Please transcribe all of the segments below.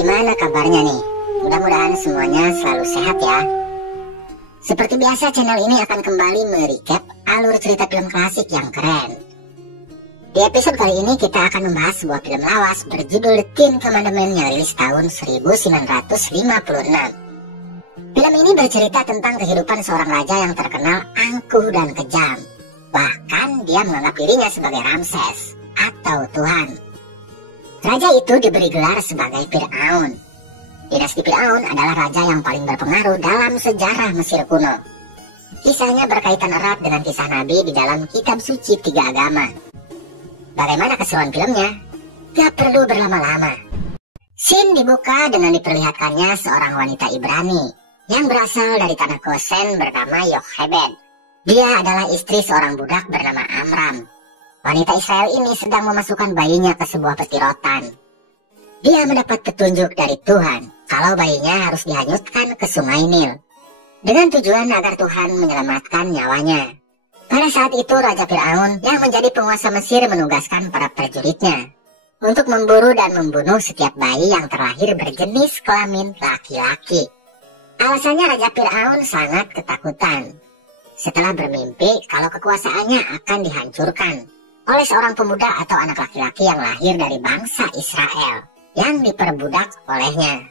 Gimana kabarnya nih? Mudah-mudahan semuanya selalu sehat ya. Seperti biasa, channel ini akan kembali merecap alur cerita film klasik yang keren. Di episode kali ini kita akan membahas sebuah film lawas berjudul The Ten Commandments yang rilis tahun 1956. Film ini bercerita tentang kehidupan seorang raja yang terkenal angkuh dan kejam. Bahkan dia menganggap dirinya sebagai Ramses atau Tuhan. Raja itu diberi gelar sebagai Fir'aun. Dinasti Fir'aun adalah raja yang paling berpengaruh dalam sejarah Mesir kuno. Kisahnya berkaitan erat dengan kisah Nabi di dalam kitab suci 3 agama. Bagaimana keseruan filmnya? Gak perlu berlama-lama. Scene dibuka dengan diperlihatkannya seorang wanita Ibrani yang berasal dari tanah Gosen bernama Yochebed. Dia adalah istri seorang budak bernama Amram. Wanita Israel ini sedang memasukkan bayinya ke sebuah peti rotan. Dia mendapat petunjuk dari Tuhan kalau bayinya harus dihanyutkan ke sungai Nil dengan tujuan agar Tuhan menyelamatkan nyawanya. Pada saat itu Raja Fir'aun yang menjadi penguasa Mesir menugaskan para prajuritnya untuk memburu dan membunuh setiap bayi yang terlahir berjenis kelamin laki-laki. Alasannya Raja Fir'aun sangat ketakutan setelah bermimpi kalau kekuasaannya akan dihancurkan oleh seorang pemuda atau anak laki-laki yang lahir dari bangsa Israel yang diperbudak olehnya.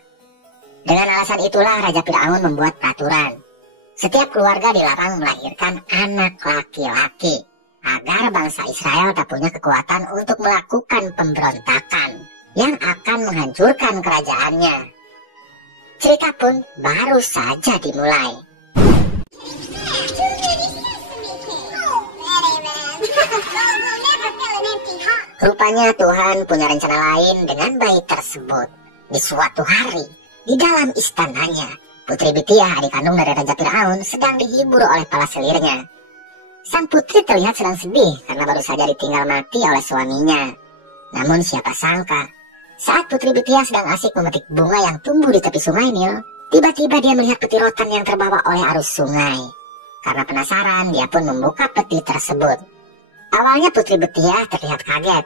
Dengan alasan itulah Raja Fir'aun membuat peraturan. Setiap keluarga dilarang melahirkan anak laki-laki agar bangsa Israel tak punya kekuatan untuk melakukan pemberontakan yang akan menghancurkan kerajaannya. Cerita pun baru saja dimulai. Rupanya Tuhan punya rencana lain dengan bayi tersebut. Di suatu hari, di dalam istananya, Putri Bitiah, adik kandung dari Raja Fir'aun, sedang dihibur oleh para selirnya. Sang putri terlihat sedang sedih karena baru saja ditinggal mati oleh suaminya. Namun siapa sangka, saat Putri Bitiah sedang asik memetik bunga yang tumbuh di tepi sungai Nil, tiba-tiba dia melihat peti rotan yang terbawa oleh arus sungai. Karena penasaran, dia pun membuka peti tersebut. Awalnya Putri Bitiah terlihat kaget.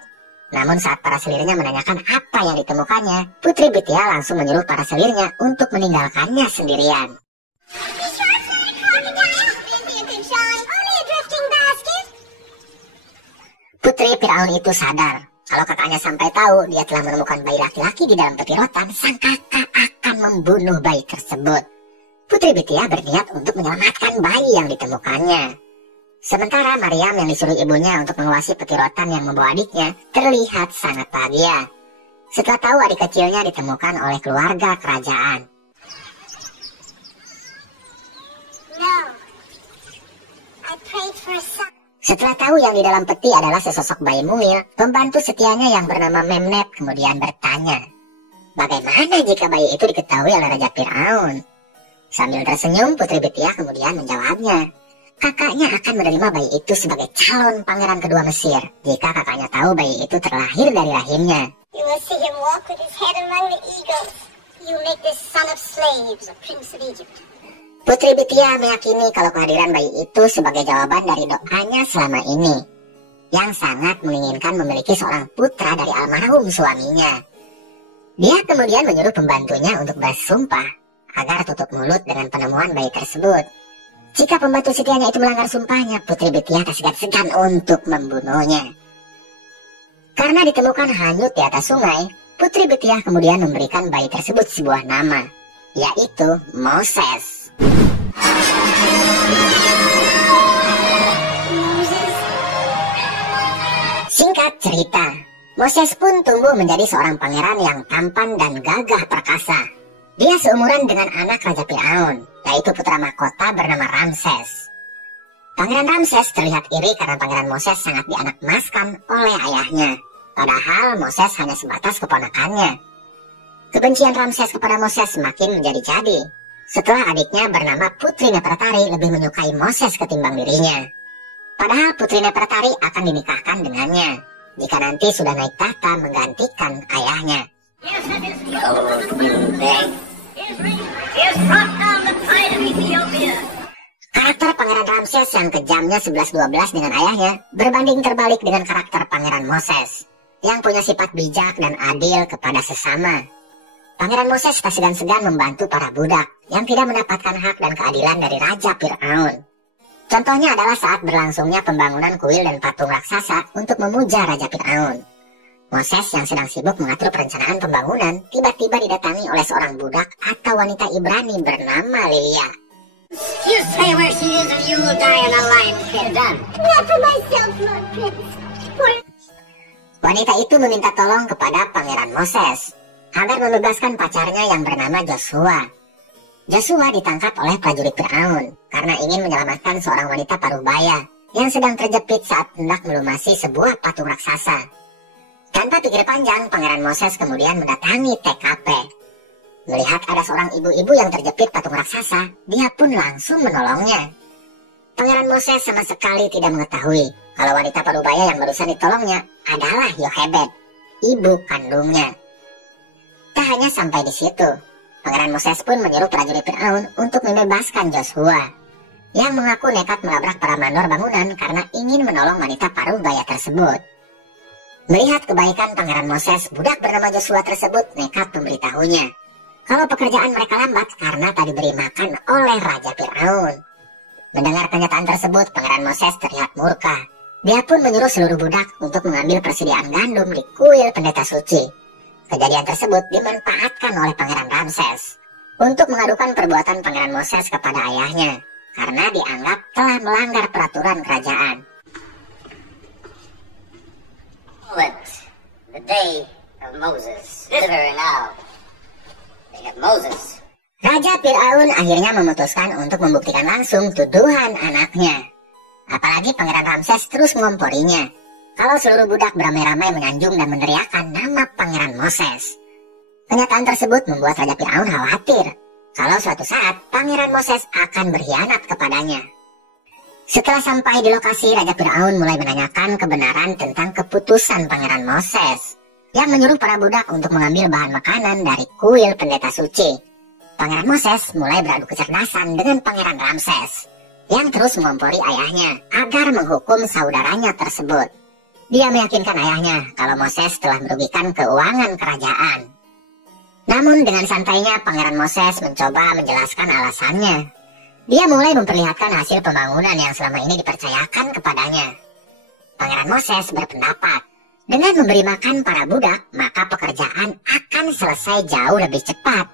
Namun saat para selirnya menanyakan apa yang ditemukannya, Putri Bitiah langsung menyuruh para selirnya untuk meninggalkannya sendirian. Putri Fir'aun itu sadar kalau kakaknya sampai tahu dia telah menemukan bayi laki-laki di dalam peti rotan, sang kakak akan membunuh bayi tersebut. Putri Bitiah berniat untuk menyelamatkan bayi yang ditemukannya. Sementara Maryam yang disuruh ibunya untuk menguasai peti rotan yang membawa adiknya terlihat sangat bahagia setelah tahu adik kecilnya ditemukan oleh keluarga kerajaan. Setelah tahu yang di dalam peti adalah sesosok bayi mungil, pembantu setianya yang bernama Memnet kemudian bertanya, bagaimana jika bayi itu diketahui oleh Raja Fir'aun? Sambil tersenyum, Putri Bitiah kemudian menjawabnya, kakaknya akan menerima bayi itu sebagai calon pangeran kedua Mesir jika kakaknya tahu bayi itu terlahir dari rahimnya. Putri Bitiah meyakini kalau kehadiran bayi itu sebagai jawaban dari doanya selama ini, yang sangat menginginkan memiliki seorang putra dari almarhum suaminya. Dia kemudian menyuruh pembantunya untuk bersumpah agar tutup mulut dengan penemuan bayi tersebut. Jika pembantu setianya itu melanggar sumpahnya, Putri Bitiah tak segan-segan untuk membunuhnya. Karena ditemukan hanyut di atas sungai, Putri Bitiah kemudian memberikan bayi tersebut sebuah nama, yaitu Moses. Singkat cerita, Moses pun tumbuh menjadi seorang pangeran yang tampan dan gagah perkasa. Dia seumuran dengan anak Raja Fir'aun, yaitu putra mahkota bernama Ramses. Pangeran Ramses terlihat iri karena Pangeran Moses sangat dianakmaskan oleh ayahnya, padahal Moses hanya sebatas keponakannya. Kebencian Ramses kepada Moses semakin menjadi-jadi setelah adiknya bernama Putri Nefertari lebih menyukai Moses ketimbang dirinya. Padahal Putri Nefertari akan dinikahkan dengannya jika nanti sudah naik tahta menggantikan ayahnya. Karakter Pangeran Ramses yang kejamnya 11-12 dengan ayahnya berbanding terbalik dengan karakter Pangeran Moses yang punya sifat bijak dan adil kepada sesama. Pangeran Moses tak segan-segan membantu para budak yang tidak mendapatkan hak dan keadilan dari Raja Fir'aun. Contohnya adalah saat berlangsungnya pembangunan kuil dan patung raksasa untuk memuja Raja Fir'aun. Moses yang sedang sibuk mengatur perencanaan pembangunan tiba-tiba didatangi oleh seorang budak atau wanita Ibrani bernama Leah. You say where she is or you will die on a lion pit. Done. Not for myself, Lord Prince. Wanita itu meminta tolong kepada Pangeran Moses agar membebaskan pacarnya yang bernama Joshua. Joshua ditangkap oleh prajurit Fir'aun karena ingin menyelamatkan seorang wanita parubaya yang sedang terjepit saat hendak melumasi sebuah patung raksasa. Tanpa pikir panjang, Pangeran Moses kemudian mendatangi TKP. Melihat ada seorang ibu-ibu yang terjepit patung raksasa, dia pun langsung menolongnya. Pangeran Moses sama sekali tidak mengetahui kalau wanita parubaya yang barusan ditolongnya adalah Yochebed, ibu kandungnya. Tak hanya sampai di situ, Pangeran Moses pun menyuruh prajurit Fir'aun untuk membebaskan Joshua, yang mengaku nekat melabrak para mandor bangunan karena ingin menolong wanita parubaya tersebut. Melihat kebaikan Pangeran Moses, budak bernama Joshua tersebut nekat memberitahunya kalau pekerjaan mereka lambat karena tak diberi makan oleh Raja Fir'aun. Mendengar kenyataan tersebut, Pangeran Moses terlihat murka. Dia pun menyuruh seluruh budak untuk mengambil persediaan gandum di kuil pendeta suci. Kejadian tersebut dimanfaatkan oleh Pangeran Ramses untuk mengadukan perbuatan Pangeran Moses kepada ayahnya karena dianggap telah melanggar peraturan kerajaan. The day of Moses. Literally now. Day of Moses. Raja Fir'aun akhirnya memutuskan untuk membuktikan langsung tuduhan anaknya. Apalagi Pangeran Ramses terus mengomporinya kalau seluruh budak beramai-ramai menyanjung dan meneriakan nama Pangeran Moses. Kenyataan tersebut membuat Raja Fir'aun khawatir kalau suatu saat Pangeran Moses akan berkhianat kepadanya. Setelah sampai di lokasi, Raja Fir'aun mulai menanyakan kebenaran tentang keputusan Pangeran Moses yang menyuruh para budak untuk mengambil bahan makanan dari kuil pendeta suci. Pangeran Moses mulai beradu kecerdasan dengan Pangeran Ramses yang terus mengompori ayahnya agar menghukum saudaranya tersebut. Dia meyakinkan ayahnya kalau Moses telah merugikan keuangan kerajaan. Namun dengan santainya Pangeran Moses mencoba menjelaskan alasannya. Dia mulai memperlihatkan hasil pembangunan yang selama ini dipercayakan kepadanya. Pangeran Moses berpendapat, dengan memberi makan para budak, maka pekerjaan akan selesai jauh lebih cepat.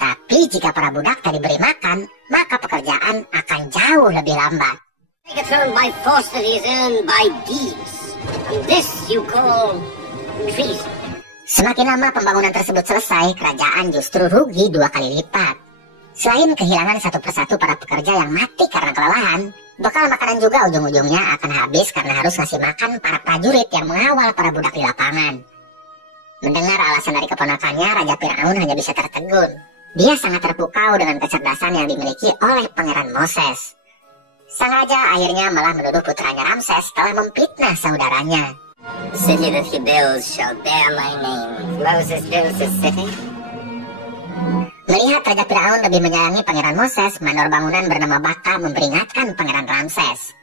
Tapi jika para budak tak diberi makan, maka pekerjaan akan jauh lebih lambat. Take a throne by force that is earned by deeds. And this you call treason. Semakin lama pembangunan tersebut selesai, kerajaan justru rugi 2 kali lipat. Selain kehilangan satu persatu para pekerja yang mati karena kelelahan, bekal makanan juga ujung-ujungnya akan habis karena harus ngasih makan para prajurit yang mengawal para budak di lapangan. Mendengar alasan dari keponakannya, Raja Fir'aun hanya bisa tertegun. Dia sangat terpukau dengan kecerdasan yang dimiliki oleh Pangeran Moses. Sang raja akhirnya malah menuduh putranya Ramses telah memfitnah saudaranya. The city that he builds shall bear my name. Moses builds a city. Melihat Raja Fir'aun lebih menyayangi Pangeran Moses, mandor bangunan bernama Baka memperingatkan Pangeran Ramses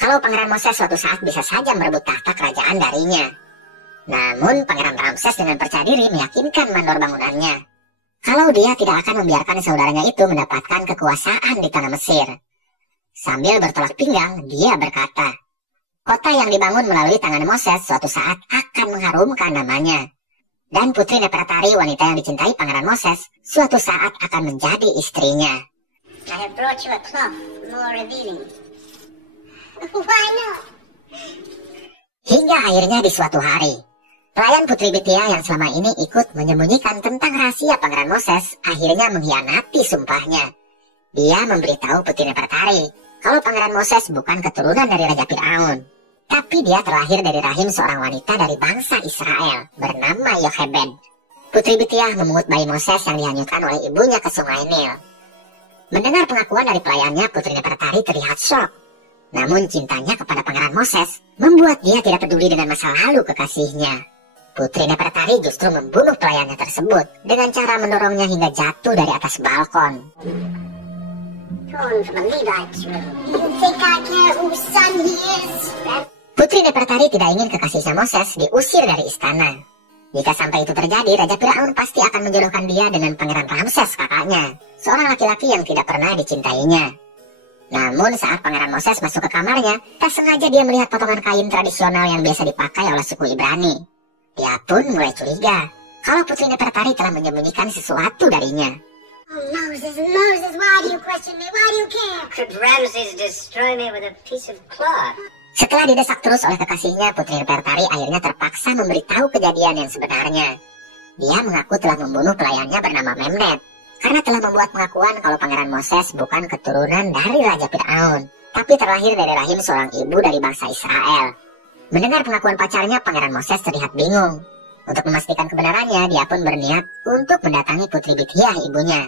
kalau Pangeran Moses suatu saat bisa saja merebut tahta kerajaan darinya. Namun Pangeran Ramses dengan percaya diri meyakinkan mandor bangunannya kalau dia tidak akan membiarkan saudaranya itu mendapatkan kekuasaan di tanah Mesir. Sambil bertolak pinggang, dia berkata, kota yang dibangun melalui tangan Moses suatu saat akan mengharumkan namanya. Dan Putri Nefertari, wanita yang dicintai Pangeran Moses, suatu saat akan menjadi istrinya. I have brought you a cloth more revealing. Why not? Hingga akhirnya di suatu hari, pelayan Putri Bithiah yang selama ini ikut menyembunyikan tentang rahasia Pangeran Moses akhirnya mengkhianati sumpahnya. Dia memberitahu Putri Nefertari kalau Pangeran Moses bukan keturunan dari Raja Fir'aun, tapi dia terlahir dari rahim seorang wanita dari bangsa Israel bernama Yochebed. Putri Bithiah memungut bayi Moses yang dihanyutkan oleh ibunya ke sungai Nil. Mendengar pengakuan dari pelayannya, Putri Nefertari terlihat syok. Namun cintanya kepada Pangeran Moses membuat dia tidak peduli dengan masa lalu kekasihnya. Putri Nefertari justru membunuh pelayannya tersebut dengan cara mendorongnya hingga jatuh dari atas balkon. Putri Nefertari tidak ingin kekasihnya Moses diusir dari istana. Jika sampai itu terjadi, Raja Firaun pasti akan menjodohkan dia dengan Pangeran Ramses, kakaknya, seorang laki-laki yang tidak pernah dicintainya. Namun saat Pangeran Moses masuk ke kamarnya, tak sengaja dia melihat potongan kain tradisional yang biasa dipakai oleh suku Ibrani. Dia pun mulai curiga kalau Putri Nefertari telah menyembunyikan sesuatu darinya. Oh, Moses, Moses, why do you question me? Why do you care? Could Ramses destroy me with a piece of cloth? Setelah didesak terus oleh kekasihnya, Putri Nefertari akhirnya terpaksa memberitahu kejadian yang sebenarnya. Dia mengaku telah membunuh pelayannya bernama Memnet, karena telah membuat pengakuan kalau Pangeran Moses bukan keturunan dari Raja Firaun, tapi terlahir dari rahim seorang ibu dari bangsa Israel. Mendengar pengakuan pacarnya, Pangeran Moses terlihat bingung. Untuk memastikan kebenarannya, dia pun berniat untuk mendatangi Putri Bithiah, ibunya.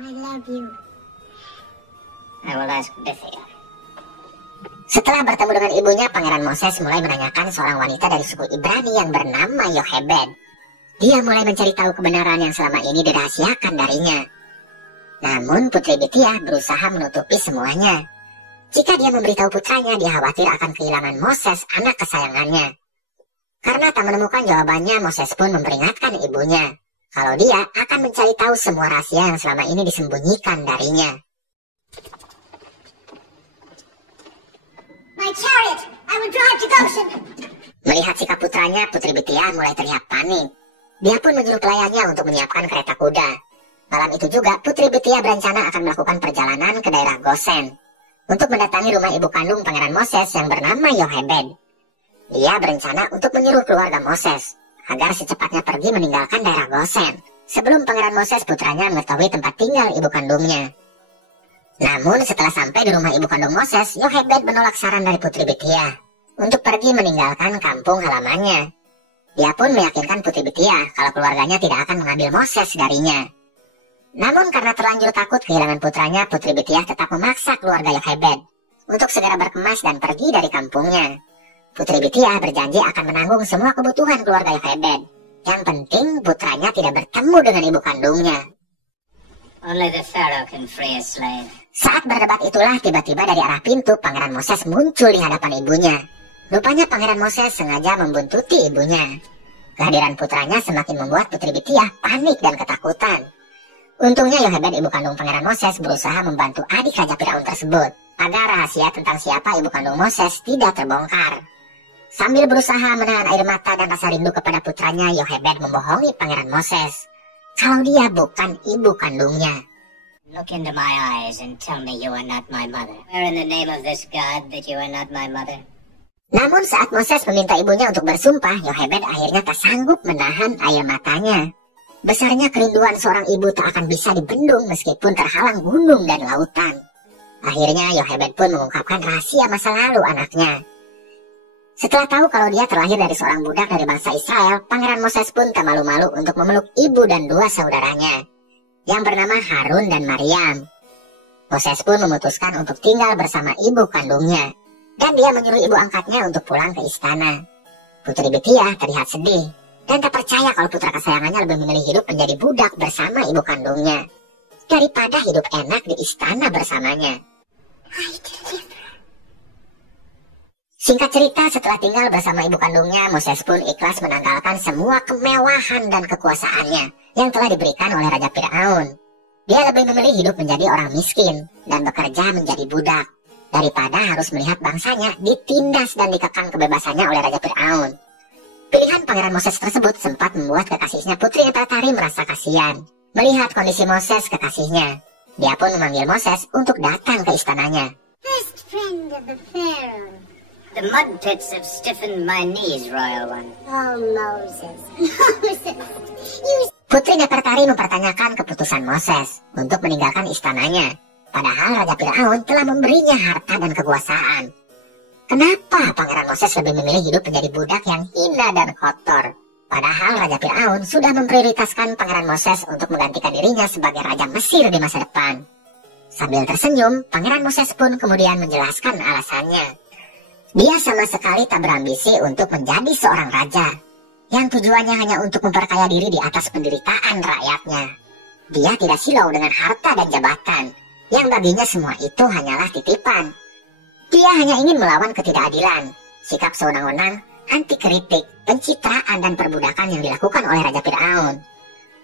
I love you. I will ask Bithiah. Setelah bertemu dengan ibunya, Pangeran Moses mulai menanyakan seorang wanita dari suku Ibrani yang bernama Yochebed. Dia mulai mencari tahu kebenaran yang selama ini dirahasiakan darinya. Namun Putri Bithiah berusaha menutupi semuanya. Jika dia memberitahu putranya, dia khawatir akan kehilangan Moses, anak kesayangannya. Karena tak menemukan jawabannya, Moses pun memperingatkan ibunya kalau dia akan mencari tahu semua rahasia yang selama ini disembunyikan darinya. My chariot! I will drive to Goshen! Melihat sikap putranya, Putri Bithiah mulai terlihat panik. Dia pun menyuruh pelayannya untuk menyiapkan kereta kuda. Malam itu juga, Putri Bithiah berencana akan melakukan perjalanan ke daerah Goshen untuk mendatangi rumah ibu kandung Pangeran Moses yang bernama Yochebed. Dia berencana untuk menyuruh keluarga Moses agar secepatnya pergi meninggalkan daerah Goshen sebelum Pangeran Moses putranya mengetahui tempat tinggal ibu kandungnya. Namun setelah sampai di rumah ibu kandung Moses, Yochebed menolak saran dari Putri Bithiah untuk pergi meninggalkan kampung halamannya. Dia pun meyakinkan Putri Bithiah kalau keluarganya tidak akan mengambil Moses darinya. Namun karena terlanjur takut kehilangan putranya, Putri Bithiah tetap memaksa keluarga Yochebed untuk segera berkemas dan pergi dari kampungnya. Putri Bithiah berjanji akan menanggung semua kebutuhan keluarga Yochebed. Yang penting putranya tidak bertemu dengan ibu kandungnya. Only the Pharaoh can free a slave. Saat berdebat itulah tiba-tiba dari arah pintu Pangeran Moses muncul di hadapan ibunya. Rupanya Pangeran Moses sengaja membuntuti ibunya. Kehadiran putranya semakin membuat Putri Bithiah panik dan ketakutan. Untungnya Yochebed, ibu kandung Pangeran Moses, berusaha membantu adik Raja Firaun tersebut agar rahasia tentang siapa ibu kandung Moses tidak terbongkar. Sambil berusaha menahan air mata dan rasa rindu kepada putranya, Yochebed membohongi Pangeran Moses kalau dia bukan ibu kandungnya. Look into my eyes and tell me you are not my mother. Swear in the name of this God that you are not my mother. Namun saat Moses meminta ibunya untuk bersumpah, Yochebed akhirnya tak sanggup menahan air matanya. Besarnya kerinduan seorang ibu tak akan bisa dibendung meskipun terhalang gunung dan lautan. Akhirnya Yochebed pun mengungkapkan rahasia masa lalu anaknya. Setelah tahu kalau dia terlahir dari seorang budak dari bangsa Israel, Pangeran Moses pun tak malu-malu untuk memeluk ibu dan dua saudaranya yang bernama Harun dan Maryam. Moses pun memutuskan untuk tinggal bersama ibu kandungnya, dan dia menyuruh ibu angkatnya untuk pulang ke istana. Putri Bithiah terlihat sedih dan tak percaya kalau putra kesayangannya lebih memilih hidup menjadi budak bersama ibu kandungnya daripada hidup enak di istana bersamanya. Singkat cerita, setelah tinggal bersama ibu kandungnya, Moses pun ikhlas menanggalkan semua kemewahan dan kekuasaannya yang telah diberikan oleh Raja Firaun. Dia lebih memilih hidup menjadi orang miskin dan bekerja menjadi budak daripada harus melihat bangsanya ditindas dan dikekang kebebasannya oleh Raja Firaun. Pilihan Pangeran Moses tersebut sempat membuat kekasihnya Putri Nefertari merasa kasihan melihat kondisi Moses kekasihnya. Dia pun memanggil Moses untuk datang ke istananya. Best friend of the Pharaoh. The mud pits have stiffened my knees, Royal One. Oh, Moses. Moses. You... Putri Nefertari mempertanyakan keputusan Moses untuk meninggalkan istananya. Padahal Raja Firaun telah memberinya harta dan kekuasaan. Kenapa Pangeran Moses lebih memilih hidup menjadi budak yang hina dan kotor? Padahal Raja Firaun sudah memprioritaskan Pangeran Moses untuk menggantikan dirinya sebagai Raja Mesir di masa depan. Sambil tersenyum, Pangeran Moses pun kemudian menjelaskan alasannya. Dia sama sekali tak berambisi untuk menjadi seorang raja, yang tujuannya hanya untuk memperkaya diri di atas penderitaan rakyatnya. Dia tidak silau dengan harta dan jabatan, yang baginya semua itu hanyalah titipan. Dia hanya ingin melawan ketidakadilan, sikap sewenang-wenang, anti kritik, pencitraan, dan perbudakan yang dilakukan oleh Raja Firaun.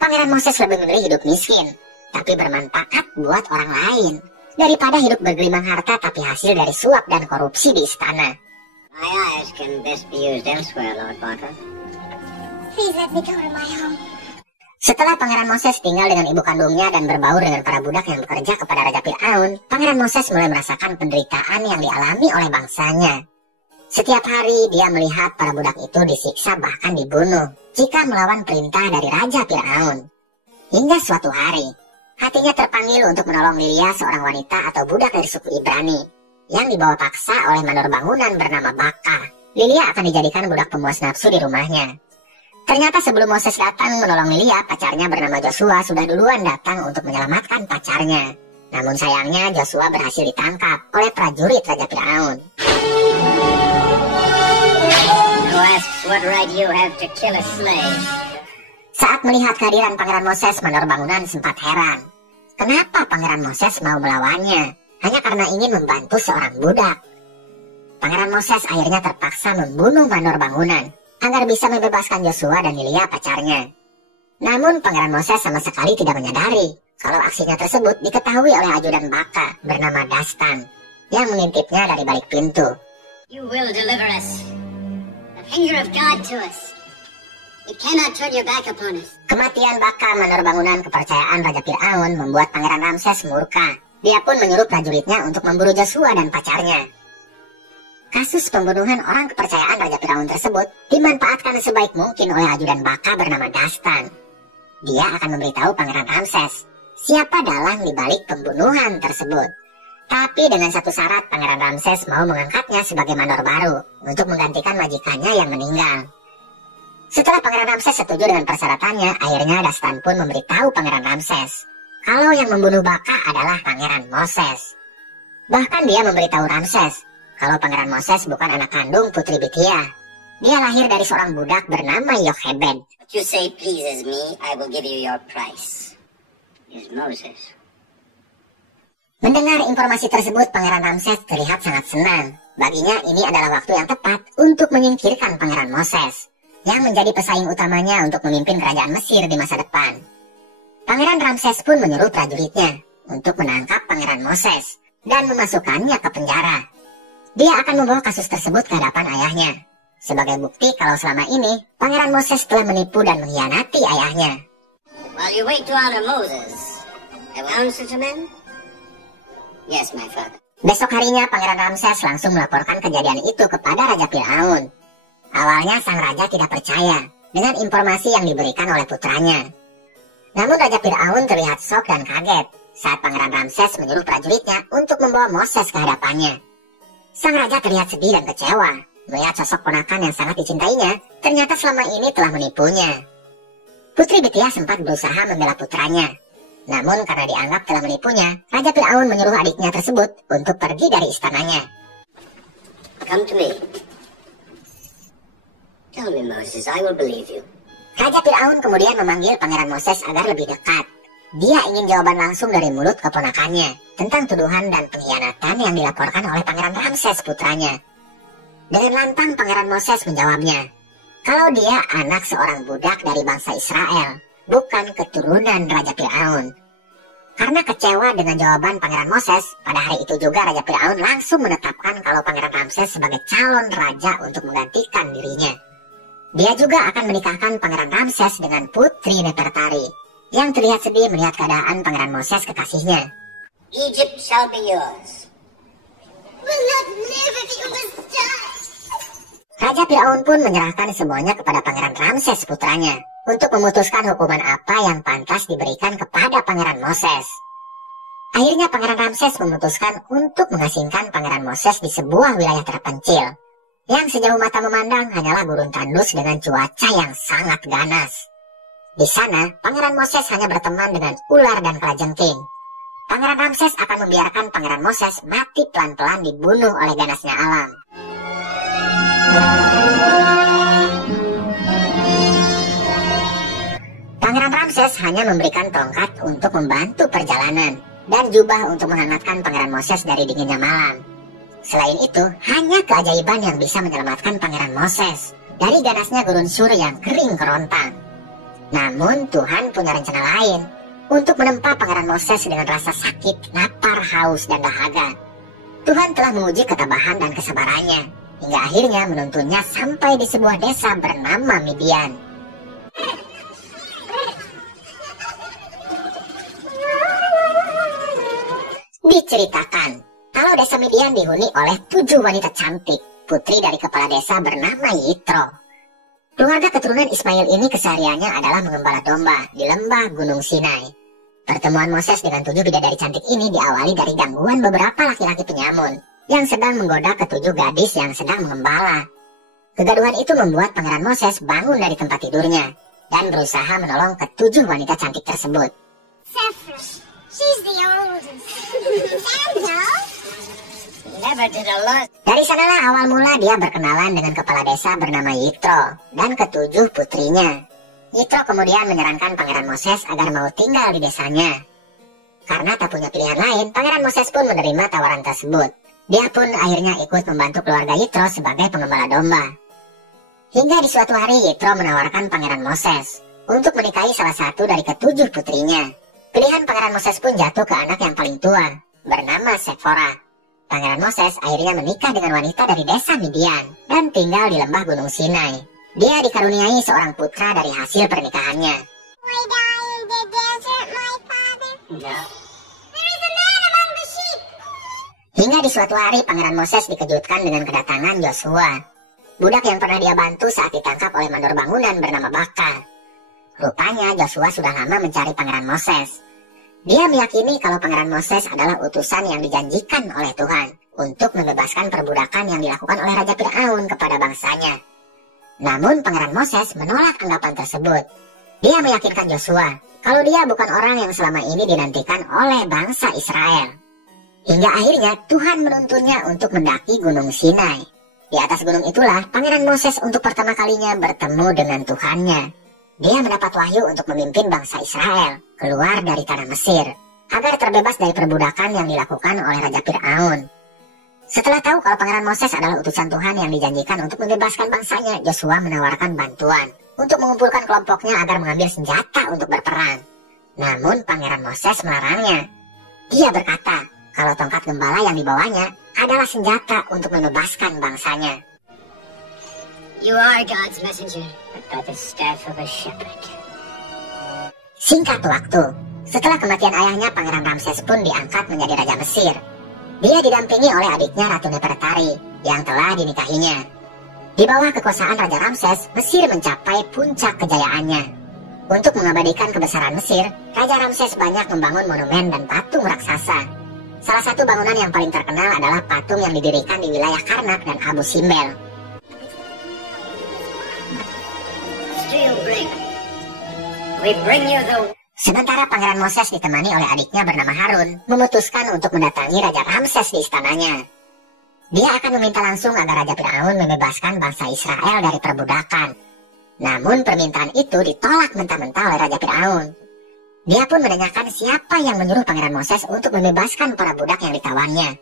Pangeran Moses lebih memilih hidup miskin, tapi bermanfaat buat orang lain, daripada hidup bergelimang harta tapi hasil dari suap dan korupsi di istana. My eyes can best be used elsewhere, Lord Barker. Please let me go to my home. Setelah Pangeran Moses tinggal dengan ibu kandungnya dan berbaur dengan para budak yang bekerja kepada Raja Firaun, Pangeran Moses mulai merasakan penderitaan yang dialami oleh bangsanya. Setiap hari dia melihat para budak itu disiksa bahkan dibunuh jika melawan perintah dari Raja Firaun. Hingga suatu hari, hatinya terpanggil untuk menolong Lilia, seorang wanita atau budak dari suku Ibrani, yang dibawa paksa oleh mandor bangunan bernama Baka. Lilia akan dijadikan budak pemuas nafsu di rumahnya. Ternyata sebelum Moses datang menolong Lilia, pacarnya bernama Joshua sudah duluan datang untuk menyelamatkan pacarnya. Namun sayangnya Joshua berhasil ditangkap oleh prajurit Raja Firaun. Who asks what right you have to kill a slave? Saat melihat kehadiran Pangeran Moses, mandor bangunan sempat heran. Kenapa Pangeran Moses mau melawannya? Hanya karena ingin membantu seorang budak. Pangeran Moses akhirnya terpaksa membunuh mandor bangunan agar bisa membebaskan Joshua dan Lilia, pacarnya. Namun Pangeran Moses sama sekali tidak menyadari kalau aksinya tersebut diketahui oleh ajudan Baka bernama Dastan yang mengintipnya dari balik pintu. You will deliver us. The finger of God to us. You cannot turn your back upon us. Kematian Baka, mandor bangunan kepercayaan Raja Firaun, membuat Pangeran Ramses murka. Dia pun menyuruh prajuritnya untuk memburu Joshua dan pacarnya. Kasus pembunuhan orang kepercayaan Raja Firaun tersebut dimanfaatkan sebaik mungkin oleh ajudan Baka bernama Dastan. Dia akan memberitahu Pangeran Ramses siapa dalang di balik pembunuhan tersebut. Tapi dengan satu syarat, Pangeran Ramses mau mengangkatnya sebagai mandor baru untuk menggantikan majikannya yang meninggal. Setelah Pangeran Ramses setuju dengan persyaratannya, akhirnya Dastan pun memberitahu Pangeran Ramses kalau yang membunuh Baka adalah Pangeran Moses. Bahkan dia memberitahu Ramses kalau Pangeran Moses bukan anak kandung Putri Bithia. Dia lahir dari seorang budak bernama Yochebed. What you say pleases me, I will give you your price. Is Moses. Mendengar informasi tersebut, Pangeran Ramses terlihat sangat senang. Baginya ini adalah waktu yang tepat untuk menyingkirkan Pangeran Moses, yang menjadi pesaing utamanya untuk memimpin kerajaan Mesir di masa depan. Pangeran Ramses pun menyuruh prajuritnya untuk menangkap Pangeran Moses dan memasukkannya ke penjara. Dia akan membawa kasus tersebut ke hadapan ayahnya, sebagai bukti kalau selama ini Pangeran Moses telah menipu dan mengkhianati ayahnya. While you wait to honor Moses, I will answer to men? Yes, my father. Besok harinya Pangeran Ramses langsung melaporkan kejadian itu kepada Raja Firaun. Awalnya sang raja tidak percaya dengan informasi yang diberikan oleh putranya. Namun Raja Firaun terlihat shock dan kaget saat Pangeran Ramses menyuruh prajuritnya untuk membawa Moses ke hadapannya. Sang raja terlihat sedih dan kecewa melihat sosok ponakan yang sangat dicintainya ternyata selama ini telah menipunya. Putri Bithia sempat berusaha membela putranya. Namun karena dianggap telah menipunya, Raja Firaun menyuruh adiknya tersebut untuk pergi dari istananya. Come to me. Tell me, Moses, I will believe you. Raja Firaun kemudian memanggil Pangeran Moses agar lebih dekat. Dia ingin jawaban langsung dari mulut keponakannya tentang tuduhan dan pengkhianatan yang dilaporkan oleh Pangeran Ramses putranya. Dengan lantang Pangeran Moses menjawabnya, kalau dia anak seorang budak dari bangsa Israel, bukan keturunan Raja Firaun. Karena kecewa dengan jawaban Pangeran Moses, pada hari itu juga Raja Firaun langsung menetapkan kalau Pangeran Ramses sebagai calon raja untuk menggantikan dirinya. Dia juga akan menikahkan Pangeran Ramses dengan Putri Nefertari, yang terlihat sedih melihat keadaan Pangeran Moses kekasihnya. Egypt shall be yours. Will not live if you must die. Raja Firaun pun menyerahkan semuanya kepada Pangeran Ramses putranya untuk memutuskan hukuman apa yang pantas diberikan kepada Pangeran Moses. Akhirnya Pangeran Ramses memutuskan untuk mengasingkan Pangeran Moses di sebuah wilayah terpencil, yang sejauh mata memandang hanyalah gurun tandus dengan cuaca yang sangat ganas. Di sana, Pangeran Moses hanya berteman dengan ular dan kalajengking. Pangeran Ramses akan membiarkan Pangeran Moses mati pelan-pelan dibunuh oleh ganasnya alam. Pangeran Ramses hanya memberikan tongkat untuk membantu perjalanan dan jubah untuk menghangatkan Pangeran Moses dari dinginnya malam. Selain itu, hanya keajaiban yang bisa menyelamatkan Pangeran Moses dari ganasnya gurun Sur yang kering kerontang. Namun Tuhan punya rencana lain untuk menempa Pangeran Moses dengan rasa sakit, lapar, haus, dan dahaga. Tuhan telah menguji ketabahan dan kesabarannya, hingga akhirnya menuntunnya sampai di sebuah desa bernama Midian. Diceritakan kalau desa Midian dihuni oleh 7 wanita cantik, putri dari kepala desa bernama Yitro. Keluarga keturunan Ismail ini kesehariannya adalah mengembala domba di lembah Gunung Sinai. Pertemuan Moses dengan 7 bidadari cantik ini diawali dari gangguan beberapa laki-laki penyamun yang sedang menggoda ke-7 gadis yang sedang mengembala. Kegaduhan itu membuat Pangeran Moses bangun dari tempat tidurnya dan berusaha menolong ke-7 wanita cantik tersebut. Sephra, she's the oldest. Sandra? Never did a lot. Dari sanalah awal mula dia berkenalan dengan kepala desa bernama Yitro dan ke-7 putrinya. Yitro kemudian menyarankan Pangeran Moses agar mau tinggal di desanya. Karena tak punya pilihan lain, Pangeran Moses pun menerima tawaran tersebut. Dia pun akhirnya ikut membantu keluarga Yitro sebagai pengembala domba. Hingga di suatu hari Yitro menawarkan Pangeran Moses untuk menikahi salah satu dari ke-7 putrinya. Pilihan Pangeran Moses pun jatuh ke anak yang paling tua, bernama Sephora. Pangeran Moses akhirnya menikah dengan wanita dari desa Midian dan tinggal di lembah Gunung Sinai. Dia dikaruniai seorang putra dari hasil pernikahannya. We die in the desert, my father. No. There is a man among the sheep. Hingga di suatu hari Pangeran Moses dikejutkan dengan kedatangan Joshua, budak yang pernah dia bantu saat ditangkap oleh mandor bangunan bernama Baka. Rupanya Joshua sudah lama mencari Pangeran Moses. Dia meyakini kalau Pangeran Moses adalah utusan yang dijanjikan oleh Tuhan untuk membebaskan perbudakan yang dilakukan oleh Raja Fir'aun kepada bangsanya. Namun Pangeran Moses menolak anggapan tersebut. Dia meyakinkan Joshua kalau dia bukan orang yang selama ini dinantikan oleh bangsa Israel. Hingga akhirnya Tuhan menuntunnya untuk mendaki Gunung Sinai. Di atas gunung itulah Pangeran Moses untuk pertama kalinya bertemu dengan Tuhannya. Dia mendapat wahyu untuk memimpin bangsa Israel keluar dari tanah Mesir agar terbebas dari perbudakan yang dilakukan oleh Raja Fir'aun. Setelah tahu kalau Pangeran Moses adalah utusan Tuhan yang dijanjikan untuk membebaskan bangsanya, Joshua menawarkan bantuan untuk mengumpulkan kelompoknya agar mengambil senjata untuk berperang. Namun Pangeran Moses melarangnya. Dia berkata kalau tongkat gembala yang dibawanya adalah senjata untuk membebaskan bangsanya. You are God's messenger, but by the staff of a shepherd. Singkat waktu, setelah kematian ayahnya, Pangeran Ramses pun diangkat menjadi Raja Mesir. Dia didampingi oleh adiknya Ratu Nefertari yang telah dinikahinya. Di bawah kekuasaan Raja Ramses, Mesir mencapai puncak kejayaannya. Untuk mengabadikan kebesaran Mesir, Raja Ramses banyak membangun monumen dan patung raksasa. Salah satu bangunan yang paling terkenal adalah patung yang didirikan di wilayah Karnak dan Abu Simbel. Sementara Pangeran Moses ditemani oleh adiknya bernama Harun memutuskan untuk mendatangi Raja Ramses di istananya. Dia akan meminta langsung agar Raja Fir'aun membebaskan bangsa Israel dari perbudakan. Namun permintaan itu ditolak mentah-mentah oleh Raja Fir'aun. Dia pun menanyakan siapa yang menyuruh Pangeran Moses untuk membebaskan para budak yang ditawannya.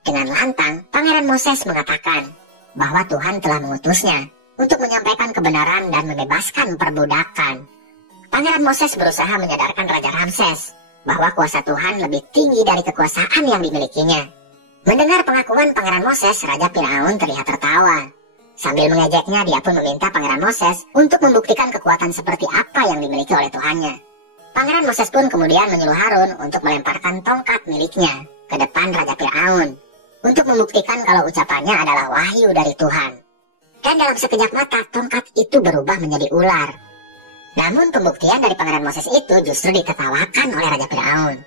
Dengan lantang, Pangeran Moses mengatakan bahwa Tuhan telah mengutusnya untuk menyampaikan kebenaran dan membebaskan perbudakan. Pangeran Moses berusaha menyadarkan Raja Ramses bahwa kuasa Tuhan lebih tinggi dari kekuasaan yang dimilikinya. Mendengar pengakuan Pangeran Moses, Raja Fir'aun terlihat tertawa. Sambil mengejeknya, dia pun meminta Pangeran Moses untuk membuktikan kekuatan seperti apa yang dimiliki oleh Tuhannya. Pangeran Moses pun kemudian menyuruh Harun untuk melemparkan tongkat miliknya ke depan Raja Fir'aun untuk membuktikan kalau ucapannya adalah wahyu dari Tuhan. Dan dalam sekejap mata, tongkat itu berubah menjadi ular. Namun pembuktian dari Pangeran Moses itu justru ditertawakan oleh Raja Fir'aun.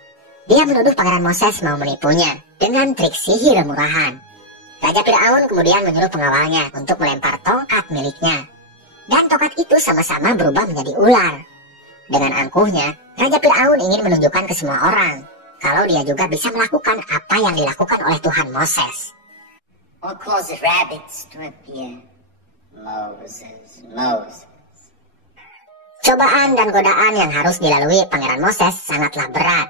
Dia menuduh Pangeran Moses mau menipunya dengan trik sihir murahan. Raja Fir'aun kemudian menyuruh pengawalnya untuk melempar tongkat miliknya. Dan tongkat itu sama-sama berubah menjadi ular. Dengan angkuhnya, Raja Fir'aun ingin menunjukkan ke semua orang kalau dia juga bisa melakukan apa yang dilakukan oleh Tuhan Moses. Or cause rabbits to appear. Moses. Cobaan dan godaan yang harus dilalui Pangeran Moses sangatlah berat.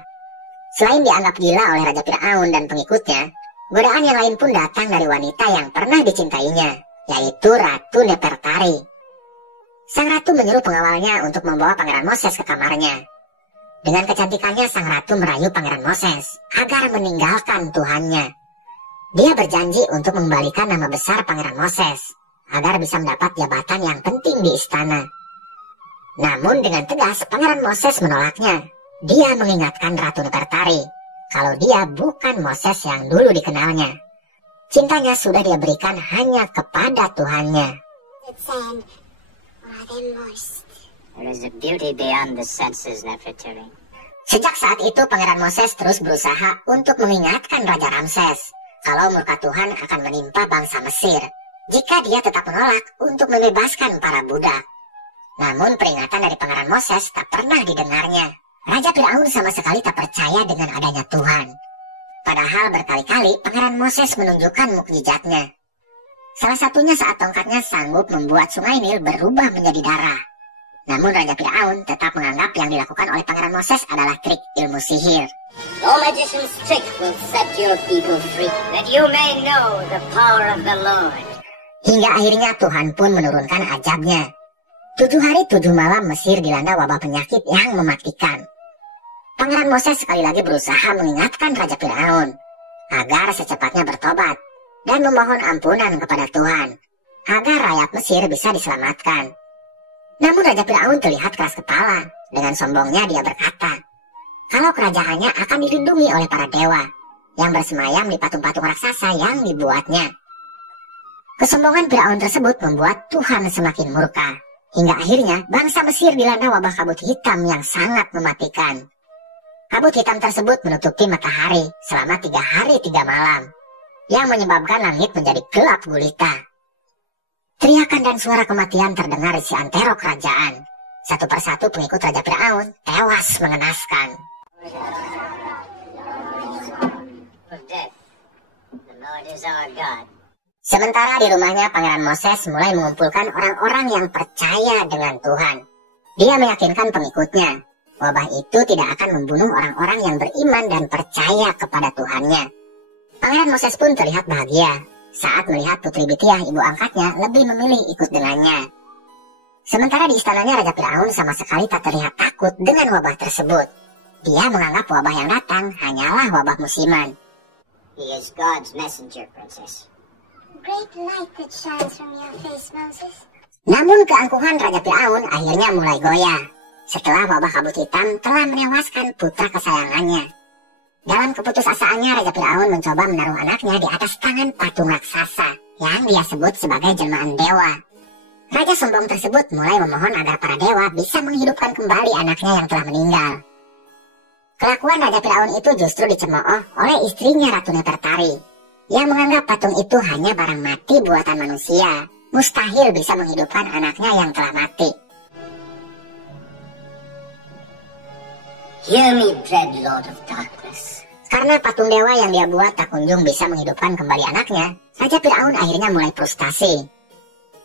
Selain dianggap gila oleh Raja Fir'aun dan pengikutnya, godaan yang lain pun datang dari wanita yang pernah dicintainya, yaitu Ratu Nefertari. Sang ratu menyuruh pengawalnya untuk membawa Pangeran Moses ke kamarnya. Dengan kecantikannya, sang ratu merayu Pangeran Moses agar meninggalkan Tuhannya. Dia berjanji untuk mengembalikan nama besar Pangeran Moses agar bisa mendapat jabatan yang penting di istana. Namun dengan tegas Pangeran Moses menolaknya. Dia mengingatkan Ratu Nefertari kalau dia bukan Moses yang dulu dikenalnya. Cintanya sudah dia berikan hanya kepada Tuhannya. There is a beauty beyond the senses, Nefertari. Sejak saat itu Pangeran Moses terus berusaha untuk mengingatkan Raja Ramses kalau murka Tuhan akan menimpa bangsa Mesir jika dia tetap menolak untuk membebaskan para budak. Namun peringatan dari Pangeran Moses tak pernah didengarnya. Raja Firaun sama sekali tak percaya dengan adanya Tuhan. Padahal berkali-kali Pangeran Moses menunjukkan mukjizatnya. Salah satunya saat tongkatnya sanggup membuat sungai Nil berubah menjadi darah. Namun Raja Firaun tetap menganggap yang dilakukan oleh Pangeran Moses adalah trik ilmu sihir. No magician's trick will set your people free, that you may know the power of the Lord. Hingga akhirnya Tuhan pun menurunkan azabnya. 7 hari 7 malam Mesir dilanda wabah penyakit yang mematikan. Pangeran Moses sekali lagi berusaha mengingatkan Raja Firaun agar secepatnya bertobat dan memohon ampunan kepada Tuhan agar rakyat Mesir bisa diselamatkan. Namun Raja Firaun terlihat keras kepala. Dengan sombongnya dia berkata kalau kerajaannya akan dilindungi oleh para dewa yang bersemayam di patung-patung raksasa yang dibuatnya. Kesombongan Firaun tersebut membuat Tuhan semakin murka. Hingga akhirnya bangsa Mesir dilanda wabah kabut hitam yang sangat mematikan. Kabut hitam tersebut menutupi matahari selama 3 hari 3 malam, yang menyebabkan langit menjadi gelap gulita. Teriakan dan suara kematian terdengar di seantero kerajaan. Satu persatu pengikut Raja Firaun tewas mengenaskan. Sementara di rumahnya Pangeran Moses mulai mengumpulkan orang-orang yang percaya dengan Tuhan. Dia meyakinkan pengikutnya, wabah itu tidak akan membunuh orang-orang yang beriman dan percaya kepada Tuhannya. Pangeran Moses pun terlihat bahagia saat melihat Putri Bitiah ibu angkatnya lebih memilih ikut dengannya. Sementara di istananya Raja Firaun sama sekali tak terlihat takut dengan wabah tersebut. Dia menganggap wabah yang datang hanyalah wabah musiman. He is God's messenger, Princess. Great light that shines from your face, Moses. Namun keangkuhan Raja Firaun akhirnya mulai goyah setelah wabah kabut hitam telah menewaskan putra kesayangannya. Dalam keputusasaannya Raja Firaun mencoba menaruh anaknya di atas tangan patung raksasa yang dia sebut sebagai jelmaan dewa. Raja sombong tersebut mulai memohon agar para dewa bisa menghidupkan kembali anaknya yang telah meninggal. Kelakuan Raja Firaun itu justru dicemooh oleh istrinya Ratu Nefertari yang menganggap patung itu hanya barang mati buatan manusia, mustahil bisa menghidupkan anaknya yang telah mati. Hear me, dread Lord of Darkness. Karena patung dewa yang dia buat tak kunjung bisa menghidupkan kembali anaknya, Raja Firaun akhirnya mulai frustasi.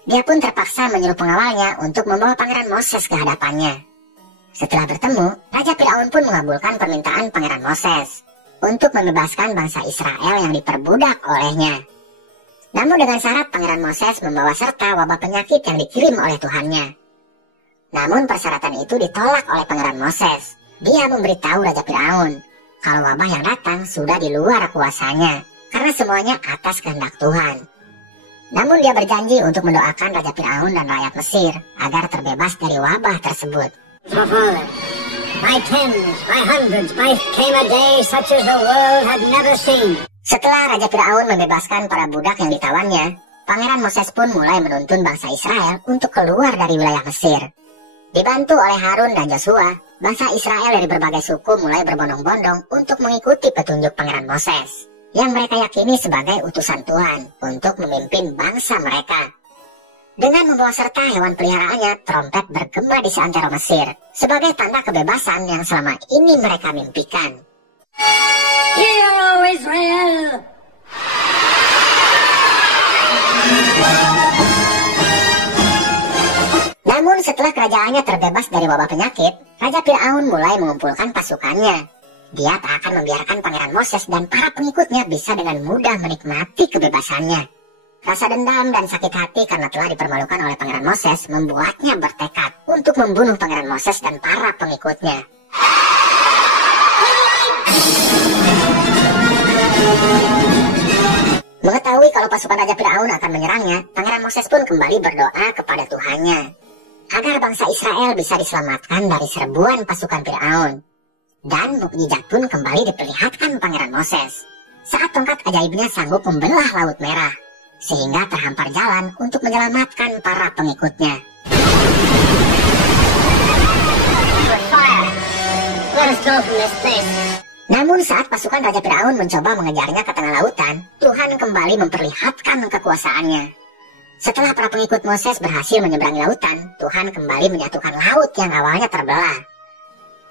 Dia pun terpaksa menyuruh pengawalnya untuk membawa Pangeran Moses ke hadapannya. Setelah bertemu, Raja Firaun pun mengabulkan permintaan Pangeran Moses untuk membebaskan bangsa Israel yang diperbudak olehnya. Namun dengan syarat Pangeran Moses membawa serta wabah penyakit yang dikirim oleh Tuhannya. Namun persyaratan itu ditolak oleh Pangeran Moses. Dia memberitahu Raja Firaun kalau wabah yang datang sudah di luar kuasanya, karena semuanya atas kehendak Tuhan. Namun dia berjanji untuk mendoakan Raja Firaun dan rakyat Mesir agar terbebas dari wabah tersebut. My father, by tens, by hundreds, by came a day such as the world had never seen. Setelah Raja Firaun membebaskan para budak yang ditawannya, Pangeran Moses pun mulai menuntun bangsa Israel untuk keluar dari wilayah Mesir. Dibantu oleh Harun dan Joshua, bangsa Israel dari berbagai suku mulai berbondong-bondong untuk mengikuti petunjuk Pangeran Moses, yang mereka yakini sebagai utusan Tuhan untuk memimpin bangsa mereka. Dengan membawa serta hewan peliharaannya, trompet bergema di seantero Mesir, sebagai tanda kebebasan yang selama ini mereka mimpikan. Hear, O Israel! Namun setelah kerajaannya terbebas dari wabah penyakit, Raja Firaun mulai mengumpulkan pasukannya. Dia tak akan membiarkan Pangeran Moses dan para pengikutnya bisa dengan mudah menikmati kebebasannya. Rasa dendam dan sakit hati karena telah dipermalukan oleh Pangeran Moses membuatnya bertekad untuk membunuh Pangeran Moses dan para pengikutnya. Mengetahui kalau pasukan Raja Firaun akan menyerangnya, Pangeran Moses pun kembali berdoa kepada Tuhannya agar bangsa Israel bisa diselamatkan dari serbuan pasukan Firaun. Dan mukjizat pun kembali diperlihatkan Pangeran Moses saat tongkat ajaibnya sanggup membelah Laut Merah, sehingga terhampar jalan untuk menyelamatkan para pengikutnya. Namun saat pasukan Raja Firaun mencoba mengejarnya ke tengah lautan, Tuhan kembali memperlihatkan kekuasaannya. Setelah para pengikut Moses berhasil menyeberangi lautan, Tuhan kembali menyatukan laut yang awalnya terbelah.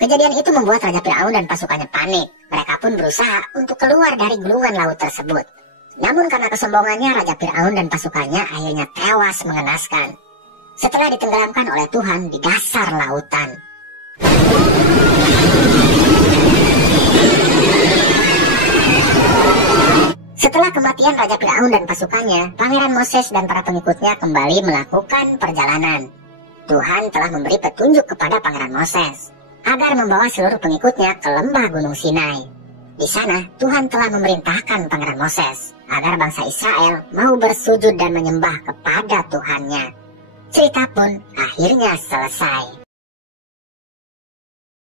Kejadian itu membuat Raja Firaun dan pasukannya panik. Mereka pun berusaha untuk keluar dari gulungan laut tersebut. Namun karena kesombongannya, Raja Firaun dan pasukannya akhirnya tewas mengenaskan setelah ditenggelamkan oleh Tuhan di dasar lautan. Setelah kematian Raja Firaun dan pasukannya, Pangeran Moses dan para pengikutnya kembali melakukan perjalanan. Tuhan telah memberi petunjuk kepada Pangeran Moses agar membawa seluruh pengikutnya ke lembah Gunung Sinai. Di sana, Tuhan telah memerintahkan Pangeran Moses agar bangsa Israel mau bersujud dan menyembah kepada Tuhannya. Cerita pun akhirnya selesai.